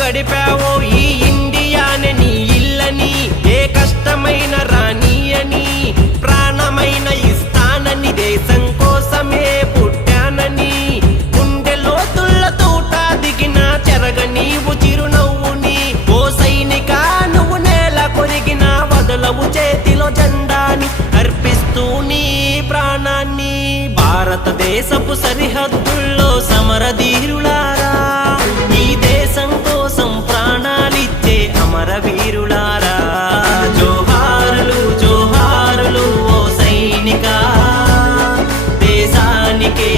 గడిపావో ఈ ఇండియాని నీ ఇల్లని ఏ కష్టమైన రానియని ప్రాణమైన ఇస్తానని దేశం కోసమే పుట్టానని. గుండె లోతుళ్ళ తూట దిగిన చెరగ నీవు చిరునవ్వుని. ఓ సైనిక నువ్వు నేల కొరిగిన వదలవు చేతిలో జెండాని. అర్పిస్తూ నీ ప్రాణాన్ని. భారతదేశపు సరిహద్దుల్లో వీరులారా. జోహారులు జోహారులు ఓ సైనిక. దేశానికే